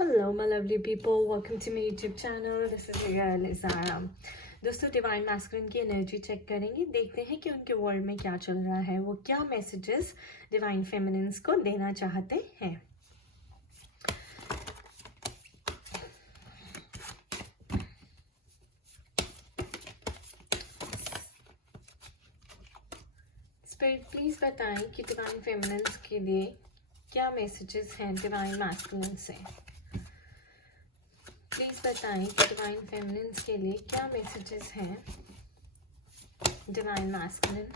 Hello my lovely people, welcome to my YouTube channel. This is your girl Zara. दोस्तों divine masculine की energy check करेंगे, देखते हैं कि उनके वर्ल्ड में क्या चल रहा है, वो क्या मैसेजेस डिवाइन फेमिनिन्स को देना चाहते हैं. स्पिरिट प्लीज बताएं कि डिवाइन फेमिनिन्स के लिए क्या मैसेजेस हैं डिवाइन मैस्कुलिन से. प्लीज बताएं कि डिवाइन फेमिनिन्स के लिए क्या मैसेजेस हैं डिवाइन मैस्कुलिन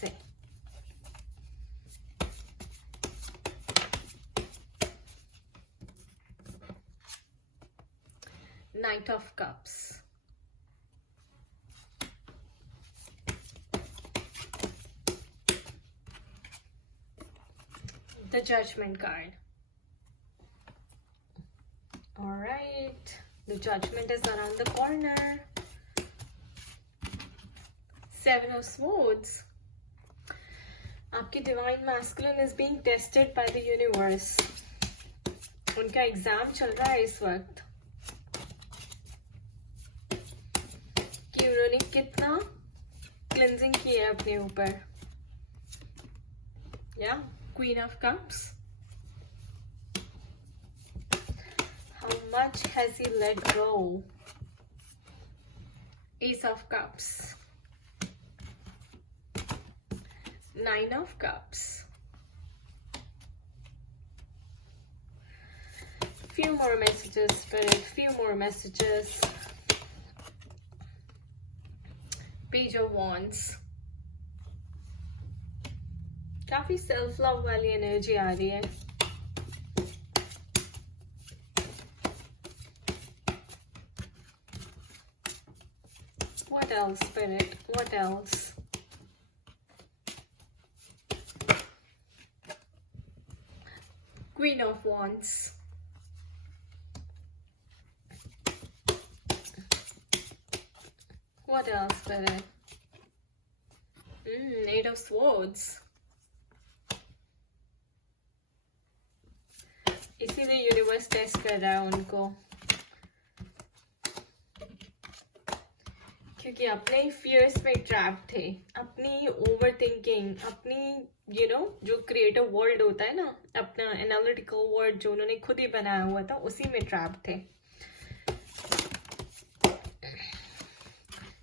से. Night of cups, the judgment card. All right, the judgment is around the corner. Seven of Swords. आपकी divine masculine is being tested by the universe. उनका exam चल रहा है इस वक्त कि उन्होंने कितना क्लिंजिंग किया है अपने ऊपर. या Queen of Cups. How much has he let go? Ace of Cups. Nine of Cups. Few more messages, Spirit. Few more messages. Page of Wands. काफी सेल्फ लव वाली एनर्जी आ रही है. What else, Spirit? What else? Queen of Wands. What else, Spirit? Eight of Swords. इसीलिए universe test कर रहा है उनको, क्योंकि अपने फियर्स में ट्रैप थे, अपनी ओवर थिंकिंग, अपनी जो क्रिएटिव वर्ल्ड होता है ना, अपना एनालिटिकल वर्ल्ड जो उन्होंने खुद ही बनाया हुआ था, उसी में ट्रैप थे.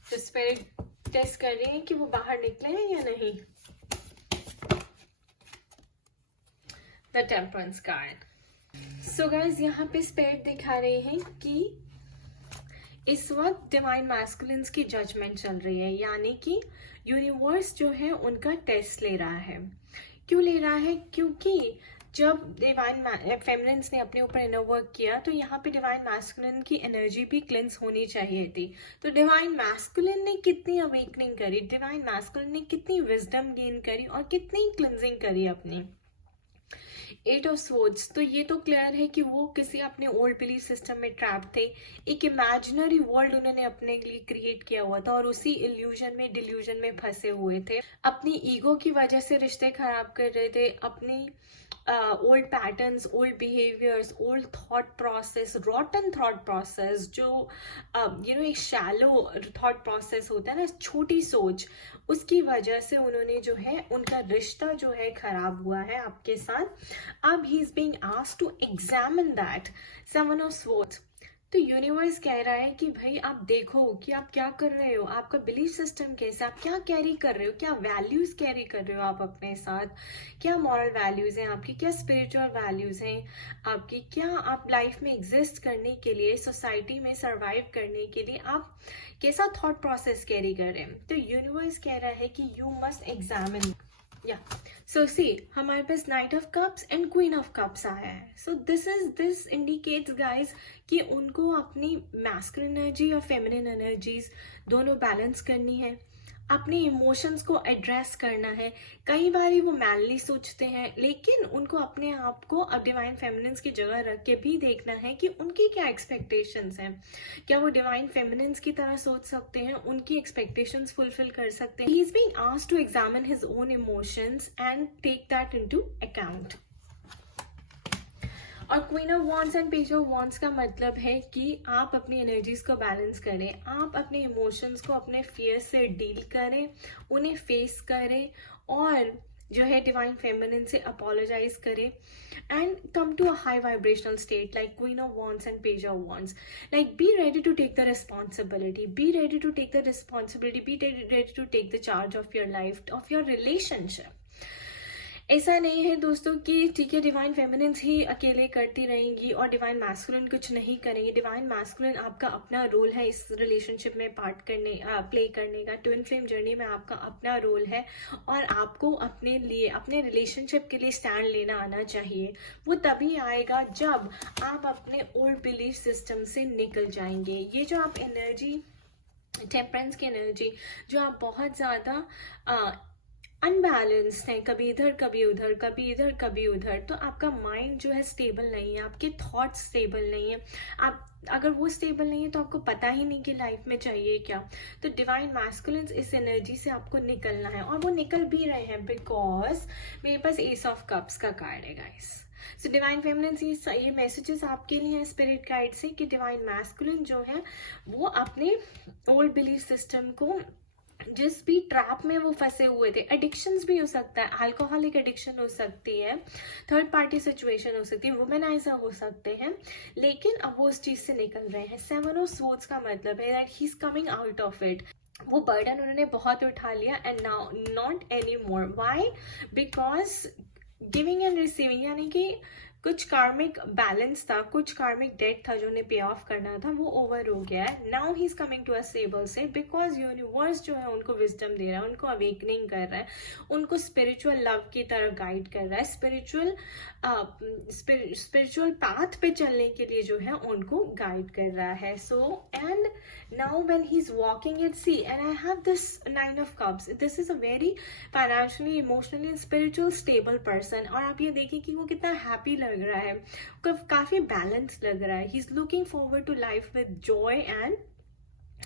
तो स्पिरिट टेस्ट कर रही है कि वो बाहर निकले हैं या नहीं. The temperance card. So guys, यहाँ पे स्पिरिट दिखा रहे हैं कि इस वक्त डिवाइन मैस्कुलिन्स की जजमेंट चल रही है, यानी कि यूनिवर्स जो है उनका टेस्ट ले रहा है. क्यों ले रहा है? क्योंकि जब डिवाइन फेमिनिन्स ने अपने ऊपर इनर वर्क किया तो यहाँ पे डिवाइन मैस्कुलिन की एनर्जी भी क्लिंस होनी चाहिए थी. तो डिवाइन मैस्कुलिन ने कितनी अवेकनिंग करी, डिवाइन मैस्कुलिन ने कितनी विजडम गेन करी और कितनी क्लिंजिंग करी अपनी. Eight of swords. तो ये तो क्लियर है कि वो किसी अपने ओल्ड बिलीफ सिस्टम में ट्रैप थे. एक इमेजिनरी वर्ल्ड उन्होंने अपने लिए क्रिएट किया हुआ था और उसी इल्यूजन में, डिल्यूजन में फंसे हुए थे. अपनी ईगो की वजह से रिश्ते खराब कर रहे थे. अपनी old patterns, old behaviours, old thought process, रॉटन thought process, जो एक शैलो थॉट प्रोसेस होता है ना, छोटी सोच, उसकी वजह से उन्होंने जो है, उनका रिश्ता जो है खराब हुआ है आपके साथ. अब he is being asked to examine that. Seven of swords. तो यूनिवर्स कह रहा है कि भाई आप देखो कि आप क्या कर रहे हो, आपका बिलीफ सिस्टम कैसा, आप क्या कैरी कर रहे हो, क्या वैल्यूज कैरी कर रहे हो आप अपने साथ, क्या मॉरल वैल्यूज हैं आपकी, क्या स्पिरिचुअल वैल्यूज हैं आपकी, क्या आप लाइफ में एग्जिस्ट करने के लिए, सोसाइटी में सर्वाइव करने के लिए आप कैसा थॉट प्रोसेस कैरी कर रहे हैं. तो यूनिवर्स कह रहा है कि यू मस्ट एग्जामिन. या सो सी, हमारे पास knight of cups and queen of cups आया है. सो दिस इंडिकेट्स गाइज कि उनको अपनी मैस्कुलिन एनर्जी और फेमिनिन एनर्जीज दोनों बैलेंस करनी है. अपने इमोशंस को एड्रेस करना है. कई बार वो मैनली सोचते हैं, लेकिन उनको अपने आप को अब डिवाइन फेमिनिन्स की जगह रख के भी देखना है कि उनकी क्या एक्सपेक्टेशंस हैं. क्या वो डिवाइन फेमिनिन्स की तरह सोच सकते हैं, उनकी एक्सपेक्टेशंस फुलफिल कर सकते हैं. He is being asked to examine his own emotions and take that into account. और queen of wands and page of wands का मतलब है कि आप अपनी एनर्जीज को बैलेंस करें, आप अपने इमोशंस को, अपने फियर से डील करें, उन्हें फेस करें और जो है डिवाइन फेमिनिन से अपोलोजाइज करें and come to a high vibrational state like queen of wands and page of wands. Like be ready to take the responsibility, be ready to take the responsibility, be ready to take the charge of your life, of your relationship. ऐसा नहीं है दोस्तों कि ठीक है divine feminine ही अकेले करती रहेंगी और डिवाइन मैस्कुलिन कुछ नहीं करेंगे. डिवाइन मैस्कुलिन आपका अपना रोल है इस रिलेशनशिप में प्ले करने का. ट्विन फ्लेम जर्नी में आपका अपना रोल है और आपको अपने लिए, अपने रिलेशनशिप के लिए स्टैंड लेना आना चाहिए. वो तभी आएगा जब आप अपने ओल्ड बिलीफ सिस्टम से निकल जाएंगे. ये जो आप एनर्जी, टेम्परेंस की एनर्जी, जो आप बहुत ज़्यादा अनबैलेंस्ड है, कभी इधर कभी उधर, कभी इधर कभी उधर, तो आपका माइंड जो है स्टेबल नहीं है, आपके थॉट्स स्टेबल नहीं है. आप अगर वो स्टेबल नहीं है तो आपको पता ही नहीं कि लाइफ में चाहिए क्या. तो डिवाइन मैस्कुलिन इस एनर्जी से आपको निकलना है और वो निकल भी रहे हैं बिकॉज मेरे पास एस ऑफ कप्स का कार्ड है गाइस. सो डिवाइन फेमिनिन ये मैसेजेस आपके लिए हैं स्पिरिट गाइड से कि डिवाइन मैस्कुलिन जो है वो अपने ओल्ड बिलीफ सिस्टम को, जिस भी ट्रैप में वो फंसे हुए थे, एडिक्शंस भी हो सकता है, अल्कोहलिक एडिक्शन हो सकती है, थर्ड पार्टी सिचुएशन हो सकती है, वुमेनाइजर हो सकते हैं, लेकिन अब वो उस चीज से निकल रहे हैं. 7 ऑफ स्वॉर्ड्स का मतलब है that he is coming out of it. वो बर्डन उन्होंने बहुत उठा लिया and now not any more. Why? Because giving and receiving, यानी कि कुछ कार्मिक बैलेंस था, कुछ कार्मिक डेट था जो उन्हें पे ऑफ करना था, वो ओवर हो गया है. Now he is coming to a stable से बिकॉज यूनिवर्स जो है उनको विजडम दे रहा है, उनको अवेकनिंग कर रहा है, उनको स्पिरिचुअल लव की तरफ गाइड कर रहा है, स्पिरिचुअल पाथ पे चलने के लिए जो है उनको गाइड कर रहा है. So and now when he is walking at sea and I have this 9 of cups, this is a very financially, emotionally and spiritual stable person. और आप ये देखिए कि वो कितना हैप्पी लग रहा है, काफी बैलेंस लग रहा है. He is looking forward to life with joy and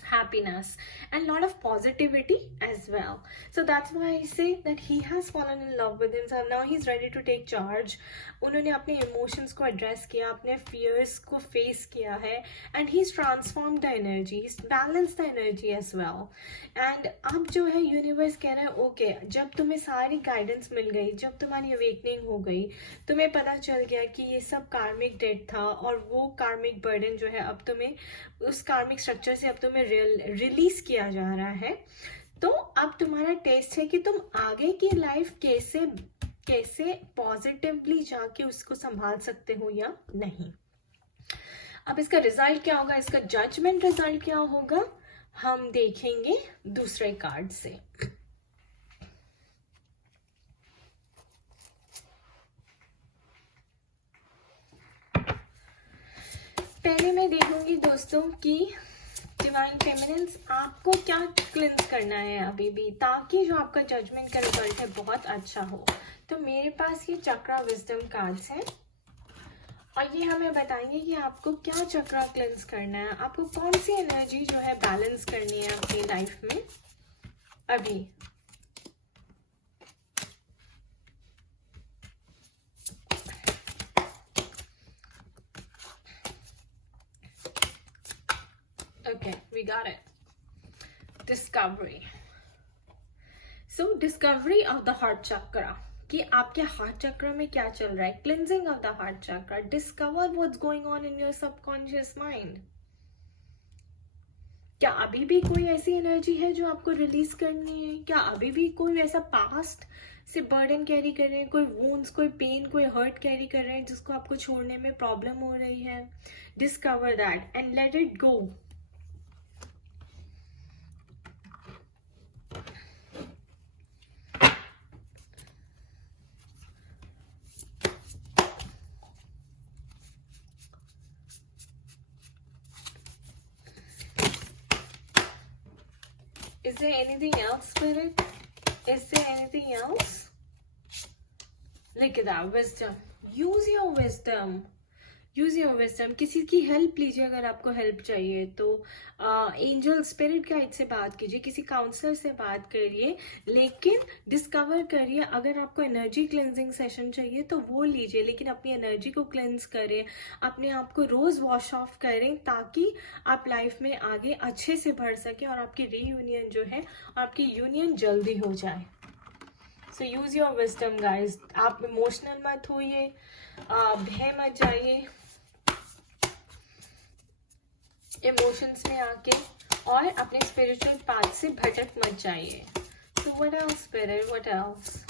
happiness and lot of positivity as well. So that's why I say that he has fallen in love with himself. Now he's ready to take charge. उन्होंने अपने emotions को address किया, अपने fears को face किया है and he is transform the energy, balance the energy as well. And अब जो है यूनिवर्स कह रहा है ओके, जब तुम्हें सारी गाइडेंस मिल गई, जब तुम्हारी अवेकनिंग हो गई, तुम्हें पता चल गया कि ये सब कार्मिक डेट था और वो कार्मिक बर्डन जो है अब तुम्हें उस कार्मिक स्ट्रक्चर से अब तुम्हें रिलीज किया जा रहा है, तो अब तुम्हारा टेस्ट है कि तुम आगे की लाइफ कैसे पॉजिटिवली जाके उसको संभाल सकते हो या नहीं. अब इसका रिजल्ट क्या होगा, इसका जजमेंट रिजल्ट क्या होगा, हम देखेंगे दूसरे कार्ड से. पहले मैं देखूंगी दोस्तों कि डिवाइन फेमिनिन्स आपको क्या क्लिंस करना है अभी भी, ताकि जो आपका जजमेंट का रिजल्ट है बहुत अच्छा हो. तो मेरे पास ये चक्रा विजडम कार्ड्स हैं और ये हमें बताएंगे कि आपको क्या चक्रा क्लिंस करना है, आपको कौन सी एनर्जी जो है बैलेंस करनी है अपनी लाइफ में अभी. Okay, we got it. Discovery. So, discovery of the heart chakra. कि आपके हार्ट चक्र में क्या चल रहा है. Cleansing of the heart chakra. Discover what's going on in your subconscious mind. क्या अभी भी कोई ऐसी एनर्जी है जो आपको रिलीज करनी है? क्या अभी भी कोई ऐसा पास्ट से बर्डन कैरी कर रहे हैं, कोई वूंड्स, कोई पेन, कोई हर्ट कैरी कर रहे हैं जिसको आपको छोड़ने में प्रॉब्लम हो रही है? Discover that and let it go. Is there anything else, Spirit? Is there anything else? Look at that, wisdom. Use your wisdom. Use your wisdom, किसी की हेल्प लीजिए अगर आपको हेल्प चाहिए तो। एंजल स्पिरिट गाइड से बात कीजिए, किसी काउंसलर से बात करिए, लेकिन डिस्कवर करिए। अगर आपको एनर्जी क्लेंजिंग सेशन चाहिए तो वो लीजिए, लेकिन अपनी एनर्जी को क्लेंज करें, अपने आप को रोज वॉश ऑफ करें, ताकि आप लाइफ में आगे अच्छे से बढ़ सके और आपकी रीयूनियन जो है, आपकी यूनियन जल्दी हो जाए। सो यूज योर विजडम गाइज। आप इमोशनल मत होइए, भय मत जाइए इमोशंस में आके, और अपने स्पिरिचुअल पाथ से भटक मत जाइए। So what else, Spirit? What else?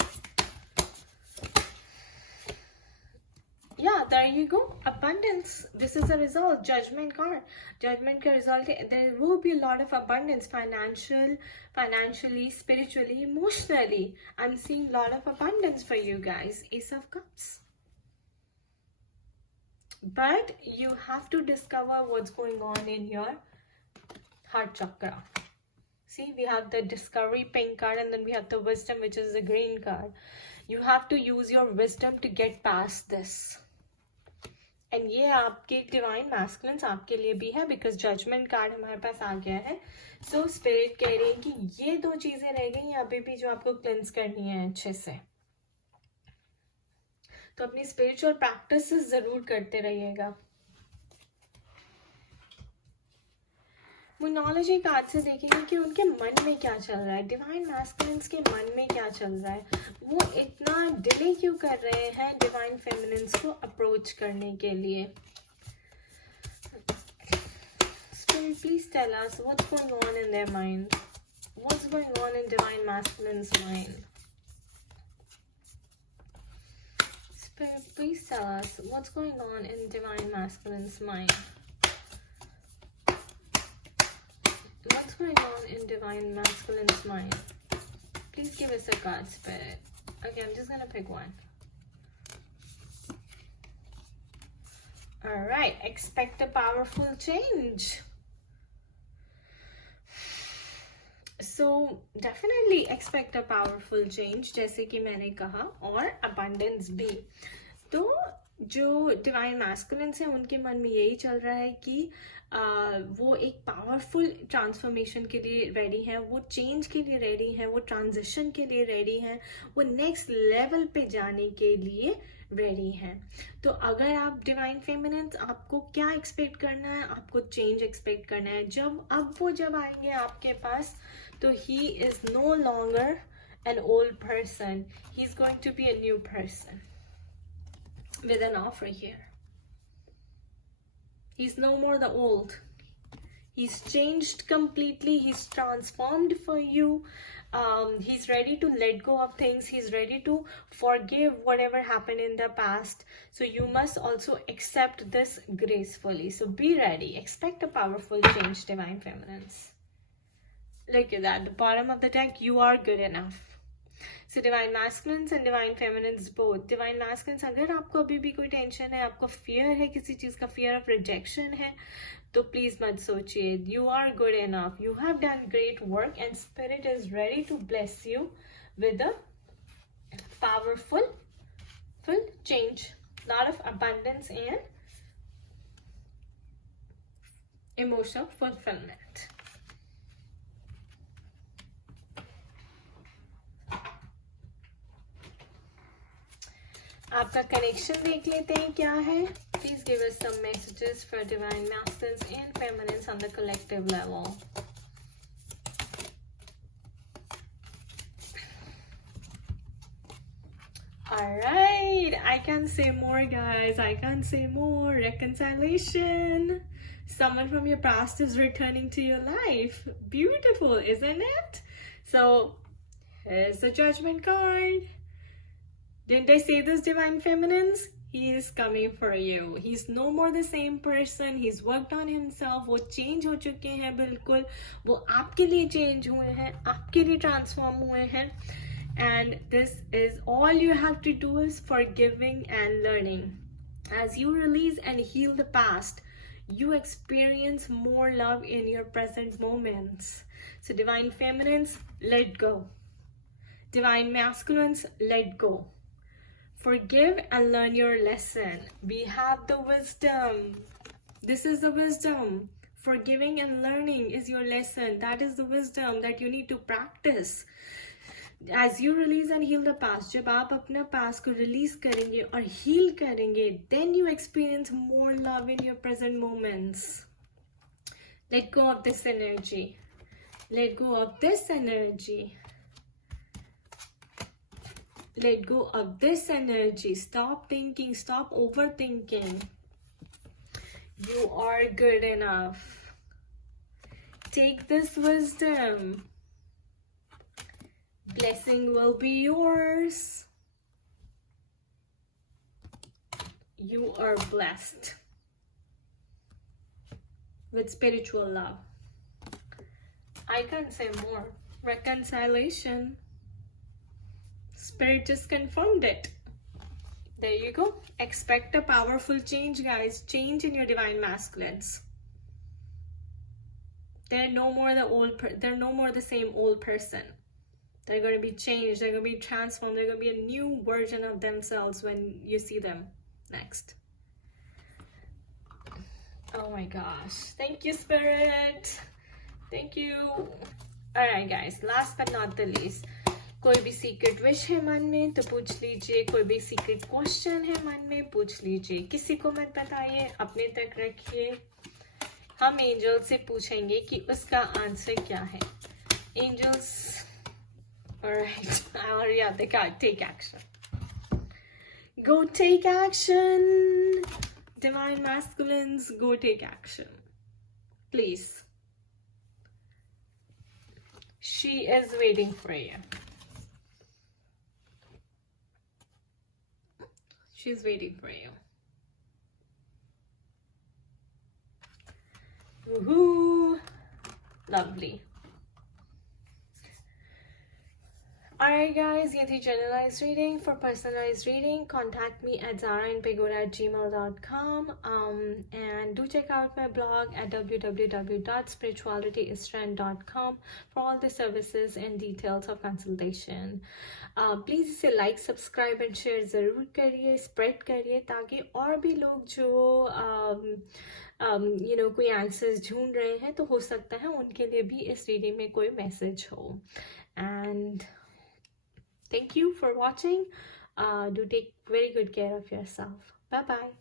Yeah, there you go. Abundance. This is the result. Judgment card. Judgment का result है. There will be a lot of abundance, financially, spiritually, emotionally. I'm seeing a lot of abundance for you guys. Ace of Cups. But you have to discover what's going on in your heart chakra. See, we have the discovery pink card, and then we have the wisdom, which is the green card. You have to use your wisdom to get past this. And ये आपके divine masculines आपके लिए भी है, because judgement card हमारे पास आ गया है। सो spirit कह रही है कि ये दो चीजें रह गई अभी भी जो आपको क्लेंस करनी है अच्छे से। तो अपनी स्पिरिचुअल प्रैक्टिस जरूर करते रहिएगा। मोनोलॉजी कार्ड से देखेंगे कि उनके मन में क्या चल रहा है, डिवाइन मैस्कुलिन्स के मन में क्या चल रहा है, वो इतना डिले क्यों कर रहे हैं डिवाइन फेमिनिन्स को अप्रोच करने के लिए। Spirit, please tell us what's going on in their mind. What's going on in divine masculine's mind? Spirit, please tell us what's going on in divine masculine's mind. What's going on in divine masculine's mind? Please give us a card, Spirit. Okay, I'm just gonna pick one. Alright, expect a powerful change. So definitely expect a powerful change, जैसे कि मैंने कहा, और abundance भी। तो जो divine masculines हैं उनके मन में यही चल रहा है कि वो एक पावरफुल ट्रांसफॉर्मेशन के लिए रेडी है, वो चेंज के लिए रेडी है, वो ट्रांजिशन के लिए रेडी है, वो नेक्स्ट लेवल पे जाने के लिए रेडी है। तो अगर आप डिवाइन फेमिनिन्स, आपको क्या एक्सपेक्ट करना है, आपको चेंज एक्सपेक्ट करना है। जब आएंगे आपके पास, तो he is no longer an old person, he is going to be a new person with an offer here. He's no more the old. He's changed completely. He's transformed for you. He's ready to let go of things. He's ready to forgive whatever happened in the past. So you must also accept this gracefully. So be ready. Expect a powerful change, divine feminines. Look at that. The bottom of the deck, you are good enough. So divine masculines and divine feminines both. Divine masculines, अगर आपको अभी भी कोई tension है, आपको fear है, किसी चीज का फियर ऑफ रिजेक्शन है, तो प्लीज मत सोचिए। You are good enough, you have done great work, and spirit is ready to bless you with a powerful change, lot of abundance and emotional fulfillment. आपका connection देख लेते हैं क्या है। Please give us some messages for divine masculines and feminines on the collective level. Alright, I can say more, guys. I can say more. Reconciliation. Someone from your past is returning to your life. Beautiful, isn't it? So, here's the judgment card. Didn't I say this, divine feminines? He is coming for you. He's no more the same person. He's worked on himself. वो change हो चुके हैं बिल्कुल. वो आपके लिए change हुए हैं, आपके लिए transform हुए हैं. And this is all you have to do is forgiving and learning. As you release and heal the past, you experience more love in your present moments. So divine feminines, let go. Divine masculines, let go. Forgive and learn your lesson. We have the wisdom. This is the wisdom. Forgiving and learning is your lesson. That is the wisdom that you need to practice. As you release and heal the past, जब आप अपना past को release करेंगे और heal करेंगे, then you experience more love in your present moments. Let go of this energy. Let go of this energy. Let go of this energy. Stop thinking. Stop overthinking. You are good enough. Take this wisdom. Blessing will be yours. You are blessed with spiritual love. I can't say more. Reconciliation. Spirit just confirmed it. There you go. Expect a powerful change, guys. Change in your divine masculines. They're no more they're no more the same old person. They're going to be changed. They're going to be transformed. They're going to be a new version of themselves when you see them next. Oh my gosh. Thank you, Spirit. Thank you. Alright, guys. Last but not the least. कोई भी secret wish है मन में तो पूछ लीजिए. कोई भी सीक्रेट क्वेश्चन है मन में पूछ लीजिए. किसी को मत बताइए, अपने तक रखिए. हम एंजल से पूछेंगे कि उसका आंसर क्या है. Angels, alright, I already have the card. Take action. Go take action. Divine masculines, go take action. Please. She is waiting for you. She's waiting for you. Woohoo! Lovely. Alright guys, ये थी generalized reading. For personalized reading, contact me at zaraandpagoda@gmail.com. And do check out my blog at www.spiritualitystrand.com for all the services and details of consultation. Please इसे like, subscribe and share ज़रूर करिए, spread करिए ताकि और भी लोग जो कोई आंसर्स ढूंढ रहे हैं तो हो सकता है उनके लिए भी इस रीडिंग में कोई मैसेज हो. And thank you for watching. Do take very good care of yourself. Bye bye.